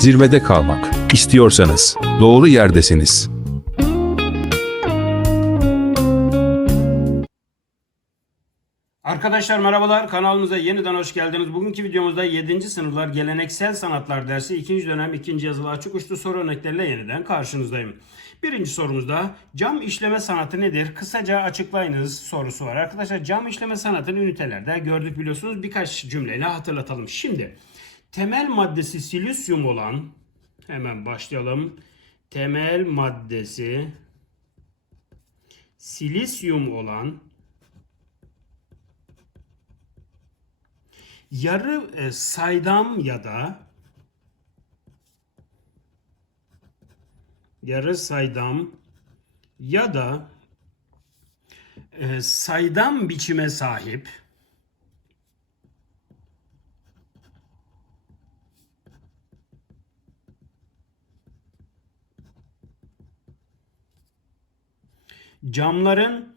Zirvede kalmak istiyorsanız doğru yerdesiniz. Arkadaşlar merhabalar kanalımıza yeniden hoş geldiniz. Bugünkü videomuzda 7. sınıflar geleneksel sanatlar dersi 2. dönem 2. yazılı açık uçlu soru örnekleriyle yeniden karşınızdayım. Birinci sorumuzda cam işleme sanatı nedir? Kısaca açıklayınız sorusu var. Arkadaşlar cam işleme sanatını ünitelerde gördük biliyorsunuz. Birkaç cümleyle hatırlatalım. Şimdi temel maddesi silisyum olan hemen başlayalım. Temel maddesi silisyum olan yarı e, saydam ya da yarı saydam ya da e, saydam biçime sahip camların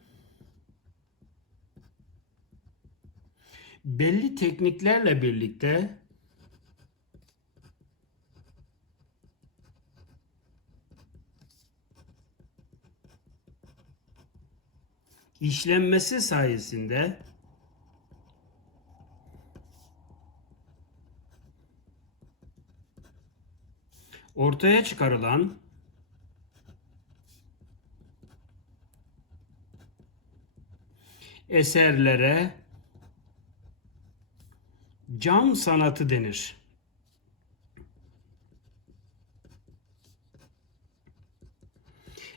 belli tekniklerle birlikte işlenmesi sayesinde ortaya çıkarılan eserlere cam sanatı denir.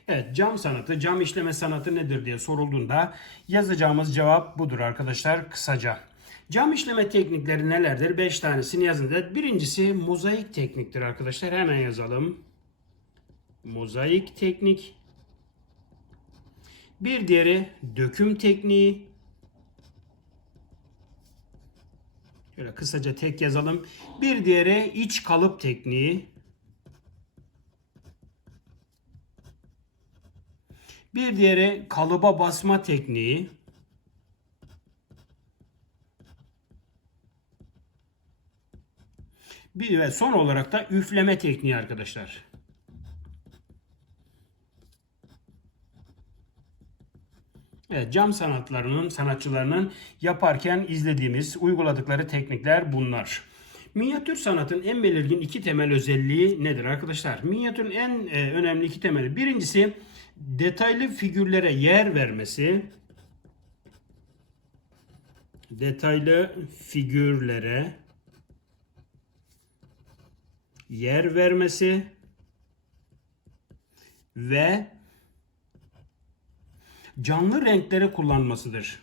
Evet cam sanatı, cam işleme sanatı nedir diye sorulduğunda yazacağımız cevap budur arkadaşlar kısaca. Cam işleme teknikleri nelerdir? 5 tanesini yazın. da. Birincisi mozaik tekniktir arkadaşlar. Hemen yazalım. Mozaik teknik. Bir diğeri döküm tekniği. Şöyle kısaca tek yazalım. Bir diğeri iç kalıp tekniği. Bir diğeri kalıba basma tekniği. Bir ve son olarak da üfleme tekniği arkadaşlar. Evet, cam sanatlarının, sanatçılarının yaparken izlediğimiz, uyguladıkları teknikler bunlar. Minyatür sanatın en belirgin iki temel özelliği nedir arkadaşlar? Minyatürün en e, önemli iki temeli. Birincisi detaylı figürlere yer vermesi. Detaylı figürlere yer vermesi ve canlı renkleri kullanmasıdır.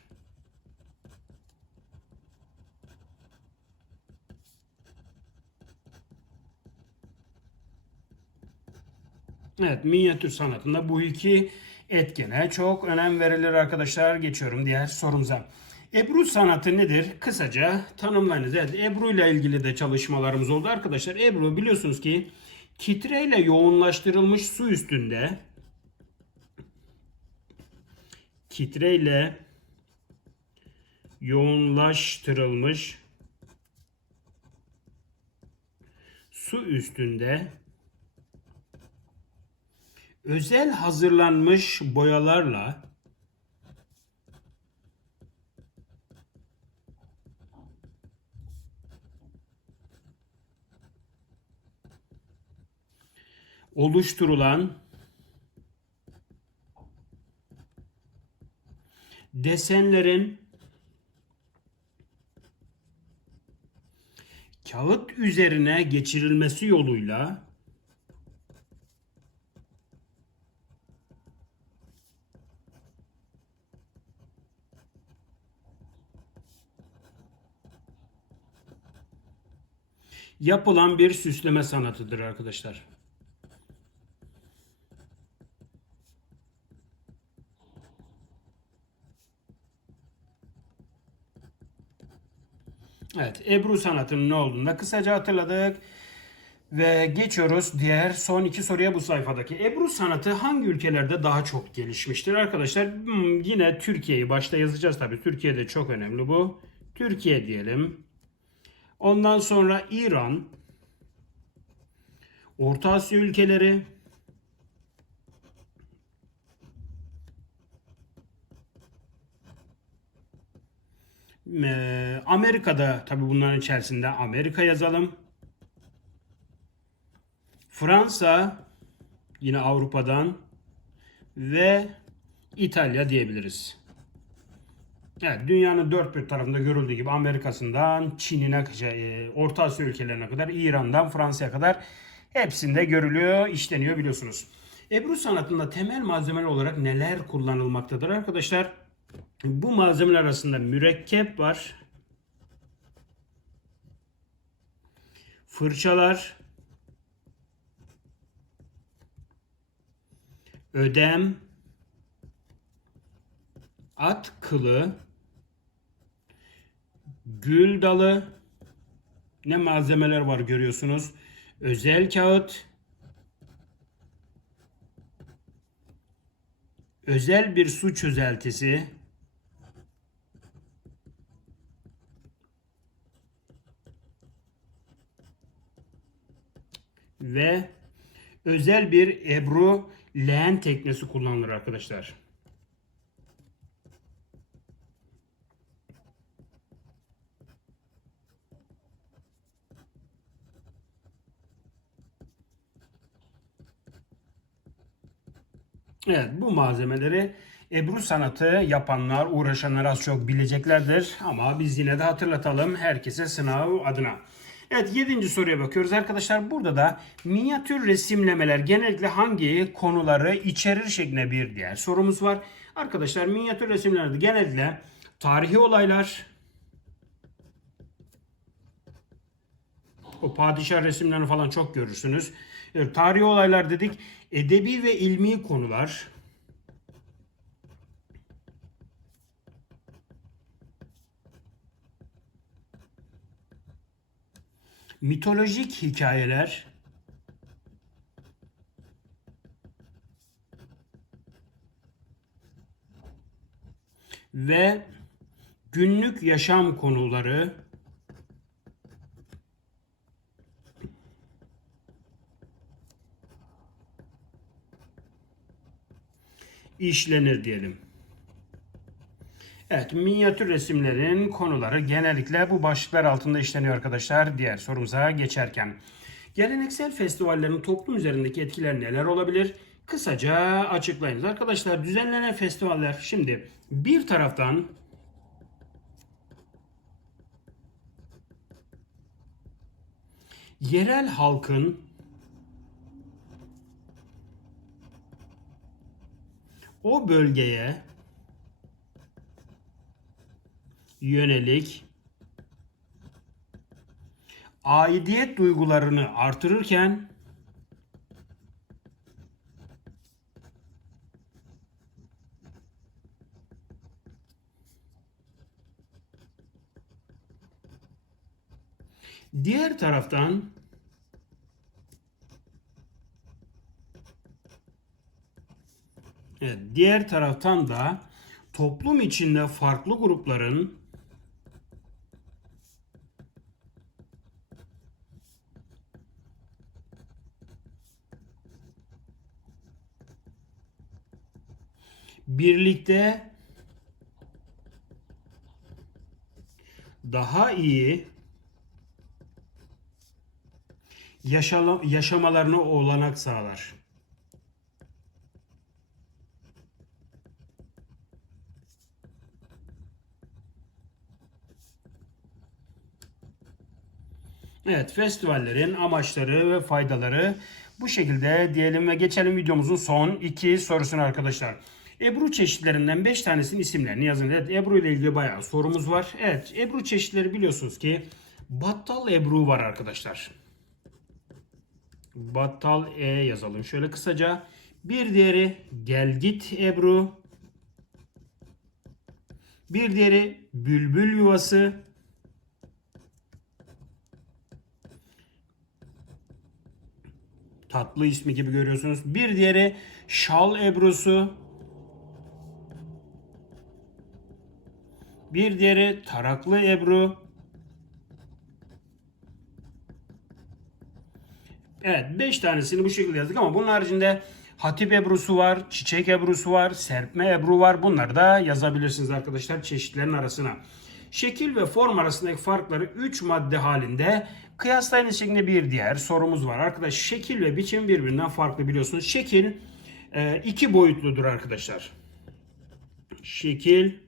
Evet, minyatür sanatında bu iki etkene çok önem verilir arkadaşlar. Geçiyorum diğer sorumuza. Ebru sanatı nedir? Kısaca tanımlayınız. Evet, Ebru ile ilgili de çalışmalarımız oldu arkadaşlar. Ebru biliyorsunuz ki kitreyle yoğunlaştırılmış su üstünde kitreyle yoğunlaştırılmış su üstünde özel hazırlanmış boyalarla oluşturulan desenlerin kağıt üzerine geçirilmesi yoluyla yapılan bir süsleme sanatıdır arkadaşlar. Evet, Ebru sanatının ne olduğunu da kısaca hatırladık. Ve geçiyoruz diğer son iki soruya bu sayfadaki. Ebru sanatı hangi ülkelerde daha çok gelişmiştir arkadaşlar? Hmm, yine Türkiye'yi başta yazacağız tabii. Türkiye'de çok önemli bu. Türkiye diyelim. Ondan sonra İran. Orta Asya ülkeleri, Ee, Amerika'da tabi bunların içerisinde Amerika yazalım. Fransa yine Avrupa'dan ve İtalya diyebiliriz. Evet, dünyanın dört bir tarafında görüldüğü gibi Amerika'sından Çin'ine, şey, e, Orta Asya ülkelerine kadar, İran'dan Fransa'ya kadar hepsinde görülüyor, işleniyor biliyorsunuz. Ebru sanatında temel malzemeler olarak neler kullanılmaktadır arkadaşlar? Bu malzemeler arasında mürekkep var. Fırçalar, ödem, at kılı, gül dalı, ne malzemeler var görüyorsunuz. Özel kağıt, özel bir su çözeltisi, ve özel bir ebru leğen teknesi kullanılır arkadaşlar. Evet bu malzemeleri Ebru sanatı yapanlar, uğraşanlar az çok bileceklerdir. Ama biz yine de hatırlatalım herkese sınav adına. Evet 7. soruya bakıyoruz arkadaşlar. Burada da minyatür resimlemeler genellikle hangi konuları içerir şeklinde bir diğer sorumuz var. Arkadaşlar minyatür resimlerde genellikle tarihi olaylar, o padişah resimlerini falan çok görürsünüz. Evet, tarihi olaylar dedik. Edebi ve ilmi konular, mitolojik hikayeler, ve günlük yaşam konuları işlenir diyelim. Evet, minyatür resimlerin konuları genellikle bu başlıklar altında işleniyor arkadaşlar. Diğer sorumuza geçerken. Geleneksel festivallerin toplum üzerindeki etkileri neler olabilir? Kısaca açıklayınız. Arkadaşlar düzenlenen festivaller şimdi bir taraftan yerel halkın o bölgeye yönelik aidiyet duygularını artırırken diğer taraftan Evet, diğer taraftan da toplum içinde farklı grupların birlikte daha iyi yaşamalarına olanak sağlar. Evet, festivallerin amaçları ve faydaları bu şekilde diyelim ve geçelim videomuzun son iki sorusuna arkadaşlar. Ebru çeşitlerinden 5 tanesinin isimlerini yazın. Evet, Ebru ile ilgili bayağı sorumuz var. Evet, Ebru çeşitleri biliyorsunuz ki Battal Ebru var arkadaşlar. Battal E yazalım şöyle kısaca. Bir diğeri Gelgit Ebru. Bir diğeri Bülbül Yuvası. Tatlı ismi gibi görüyorsunuz. Bir diğeri Şal Ebrusu. Bir diğeri Taraklı Ebru. Evet 5 tanesini bu şekilde yazdık ama bunun haricinde hatip ebrusu var, çiçek ebrusu var, serpme ebru var. Bunları da yazabilirsiniz arkadaşlar çeşitlerin arasına. Şekil ve form arasındaki farkları 3 madde halinde kıyaslayınız şeklinde bir diğer sorumuz var. Arkadaş şekil ve biçim birbirinden farklı biliyorsunuz. Şekil e, iki boyutludur arkadaşlar. Şekil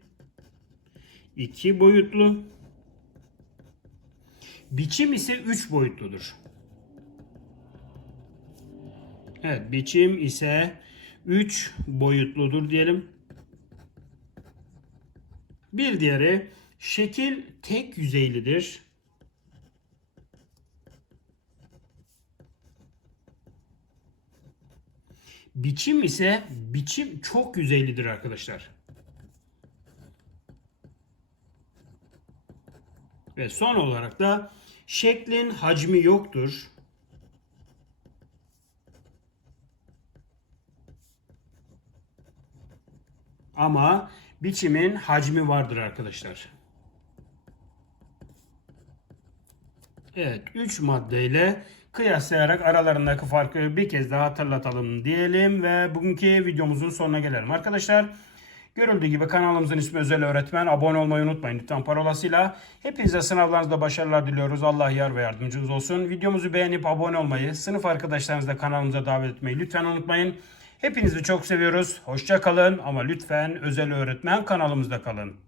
iki boyutlu. Biçim ise üç boyutludur. Evet, biçim ise 3 boyutludur diyelim. Bir diğeri şekil tek yüzeylidir. Biçim ise biçim çok yüzeylidir arkadaşlar. Ve son olarak da şeklin hacmi yoktur. Ama biçimin hacmi vardır arkadaşlar. Evet 3 maddeyle kıyaslayarak aralarındaki farkı bir kez daha hatırlatalım diyelim ve bugünkü videomuzun sonuna gelelim. Arkadaşlar görüldüğü gibi kanalımızın ismi Özel Öğretmen. Abone olmayı unutmayın lütfen parolasıyla. Hepinize sınavlarınızda başarılar diliyoruz. Allah yar ve yardımcınız olsun. Videomuzu beğenip abone olmayı, sınıf arkadaşlarınızı da kanalımıza davet etmeyi lütfen unutmayın. Hepinizi çok seviyoruz. Hoşça kalın ama lütfen Özel Öğretmen kanalımızda kalın.